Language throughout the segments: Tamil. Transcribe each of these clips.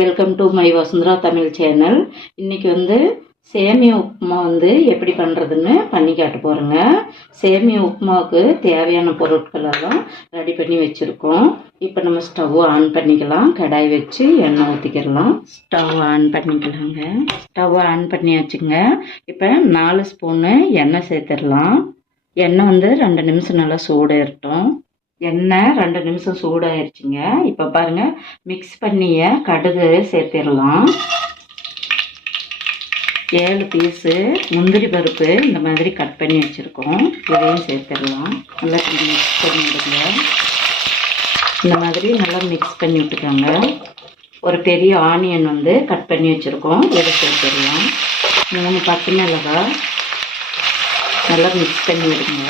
Welcome to my Vasundhara Tamil channel இன்னைக்கு வந்து சேமியா உப்புமா வந்து எப்படி பண்ணுறதுன்னு பண்ணி காட்ட போகிறேங்க சேமியா உப்புமாவுக்கு தேவையான பொருட்கள் எல்லாம் ரெடி பண்ணி வச்சுருக்கோம். இப்போ நம்ம ஸ்டவ் ஆன் பண்ணிக்கலாம். கடாய் வச்சு எண்ணெய் ஊற்றிக்கிடலாம் ஸ்டவ் ஆன் பண்ணிக்கலாங்க. ஸ்டவ் ஆன் பண்ணியாச்சுங்க. இப்போ நாலு ஸ்பூனு எண்ணெய் சேர்த்துடலாம். எண்ணெய் வந்து ரெண்டு நிமிஷம் நல்லா சூடாகட்டும் எண்ணெய் ரெண்டு நிமிஷம் சூடாயிருச்சுங்க. இப்போ பாருங்க மிக்ஸ் பண்ணிய கடுகு சேர்த்திடலாம். ஏழு பீஸு முந்திரி பருப்பு இந்த மாதிரி கட் பண்ணி வச்சுருக்கோம். இதையும் சேர்த்துடலாம். நல்லா மிக்ஸ் பண்ணி விடுங்க. இந்த மாதிரி நல்லா மிக்ஸ் பண்ணி விட்டுக்கோங்க. ஒரு பெரிய ஆனியன் வந்து கட் பண்ணி வச்சுருக்கோம். இதை சேர்த்துடலாம். மூணு பத்து மிளகாய் நல்லா மிக்ஸ் பண்ணி விடுங்க.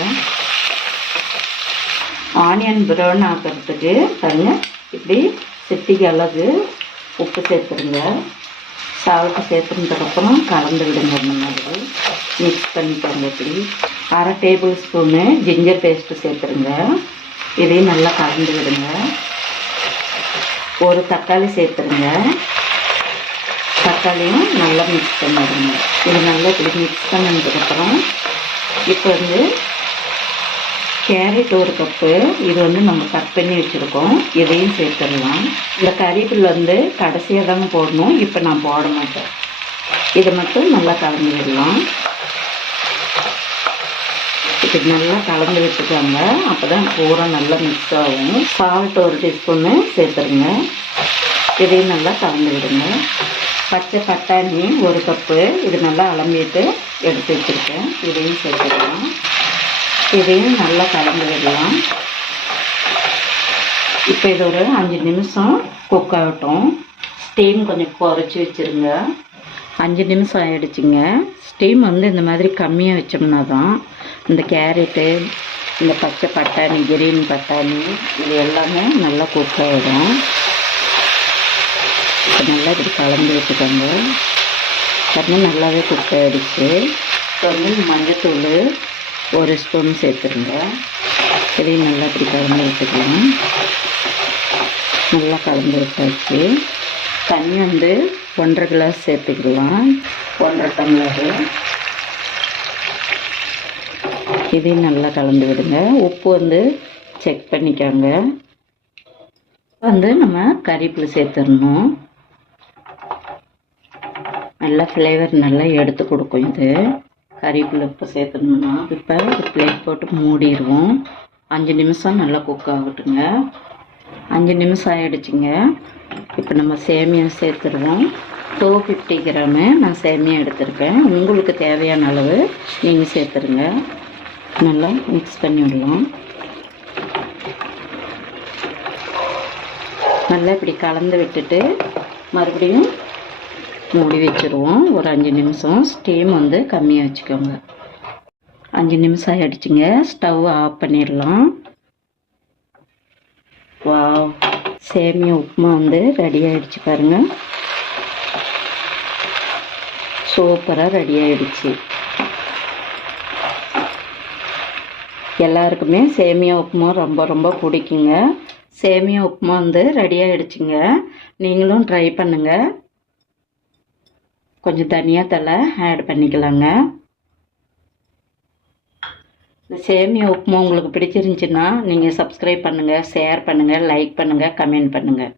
ஆனியன் ப்ரௌன் ஆக்கிறதுக்கு பாருங்க இப்படி சிட்டிக்கு அளவு உப்பு சேர்த்துருங்க. சால்ட்டு சேர்த்துனதுக்கப்புறம் கலந்து விடுங்க இந்த மாதிரி. மிக்ஸ் பண்ணிக்கோங்க இப்படி. அரை டேபிள் ஸ்பூனு ஜிஞ்சர் பேஸ்ட்டு சேர்த்துருங்க. இதையும் நல்லா கலந்து விடுங்க. ஒரு தக்காளி சேர்த்துருங்க. தக்காளியும் நல்லா மிக்ஸ் பண்ணிடுங்க. இது நல்லா இப்படி மிக்ஸ் பண்ணதுக்கப்புறம் இப்போ வந்து கேரட் ஒரு கப்பு. இது வந்து நம்ம கட் பண்ணி வச்சுருக்கோம். இதையும் சேர்த்துடலாம். இந்த கறிப்பில் வந்து கடைசியாக தாங்க போடணும். இப்போ நான் போட மாட்டேன். இதை மட்டும் நல்லா கலந்து விடலாம். இது நல்லா கலந்து விட்டுக்கோங்க. அப்போ தான் பூரா நல்லா மிக்ஸ் ஆகும். சால்ட் ஒரு டீஸ்பூன்னு சேர்த்துருங்க இதையும் நல்லா கலந்து விடுங்க. பச்சை பட்டாணி ஒரு கப்பு. இது நல்லா அலம்பிட்டு எடுத்து வச்சுருக்கேன். இதையும் சேர்த்துக்கலாம் இதையும் நல்லா கலந்து விடலாம் இப்போ இது ஒரு அஞ்சு நிமிஷம் குக் ஆகட்டும். ஸ்டீம் கொஞ்சம் குறைச்சி வச்சுருங்க. அஞ்சு நிமிஷம் ஆகிடுச்சிங்க ஸ்டீம் வந்து இந்த மாதிரி கம்மியாக வச்சோம்னா தான் இந்த கேரட்டு இந்த பச்சை பட்டாணி கிரீன் பட்டாணி இது எல்லாமே நல்லா குக் ஆகிடும் இப்போ நல்லா இப்படி கலந்து விட்டுக்கோங்க. கண்ணு நல்லாவே குக் ஆகிடுச்சு இப்போ வந்து மஞ்சத்தூள் ஒரு ஸ்பூன் சேர்த்துருங்க. இதையும் நல்லா இப்படி கலந்து விட்டுக்கலாம் நல்லா கலந்து விட்டாச்சு. தண்ணி வந்து ஒன்றரை கிளாஸ் சேர்த்துக்கலாம். ஒன்றரை டம்ளர். இதையும் நல்லா கலந்து விடுங்க. உப்பு வந்து செக் பண்ணிக்கோங்க. வந்து நம்ம கறிப்பில் சேர்த்துடணும். நல்லா ஃப்ளேவர் நல்லா எடுத்து கொடுக்கும் இது. கறிவேப்பிலை இப்போ சேர்த்துணுன்னா இப்போ ஒரு பிளேட் போட்டு மூடிடுவோம். அஞ்சு நிமிஷம் நல்லா குக் ஆகட்டுங்க. அஞ்சு நிமிஷம் ஆகிடுச்சிங்க இப்போ நம்ம சேமியா சேர்த்துருவோம் டூ ஃபிஃப்டி கிராமு நான் சேமியா எடுத்திருக்கேன். உங்களுக்கு தேவையான அளவு நீங்கள் சேர்த்துருங்க நல்லா மிக்ஸ் பண்ணி விடலாம். நல்லா இப்படி கலந்து விட்டுட்டு மறுபடியும் மூடி வச்சுருவோம். ஒரு அஞ்சு நிமிஷம். ஸ்டீம் வந்து கம்மியாக வச்சுக்கோங்க அஞ்சு நிமிஷம் ஆகிடுச்சிங்க ஸ்டவ் ஆஃப் பண்ணிடலாம். வா சேமியா உப்புமா வந்து ரெடி ஆகிடுச்சு பாருங்கள் சூப்பராக ரெடி ஆகிடுச்சு எல்லாருக்குமே சேமியா உப்புமா ரொம்ப ரொம்ப பிடிக்குங்க. சேமியா உப்புமா வந்து ரெடி ஆகிடுச்சிங்க நீங்களும் ட்ரை பண்ணுங்கள் கொஞ்சம் தனியாக தலை ஆட் பண்ணிக்கலாங்க. இந்த சேமியா உப்புமா உங்களுக்கு பிடிச்சிருந்துச்சின்னா நீங்கள் சப்ஸ்கிரைப் பண்ணுங்கள் ஷேர் பண்ணுங்கள் லைக் பண்ணுங்கள் கமெண்ட் பண்ணுங்கள்